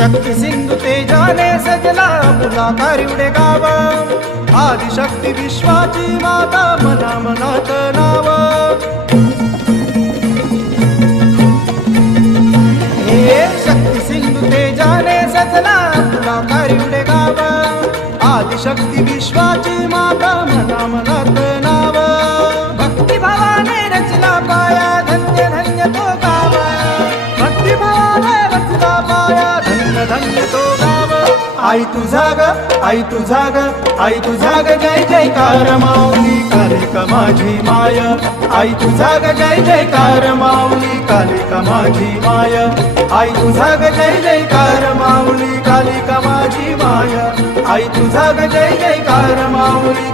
शक्ती सिंधू तेजाने सजला पुलाकार एवढे गाव, आदिशक्ती विश्वाची माता मना मनात नाव. हे शक्ती सिंधू तेजाने सजला पुलाकार एवढे गाव, आदिशक्ती विश्वाची माता मना मनात नाव. भक्तिभावाने रचला पाया धन्य धन्य तो गाव, भक्तिभावाने रचला पाया धन्य धन्य तो गाव. आई तुझा ग आई तुझा ग आई तुझा ग जय जयकार माऊली कालिका माझी माय. आई तुझा ग जय जयकार माऊली कालिका माझी माय. आई तुझा ग जय जयकार माऊली कालिका माझी माय. आई तुझा ग जय जयकार माऊली.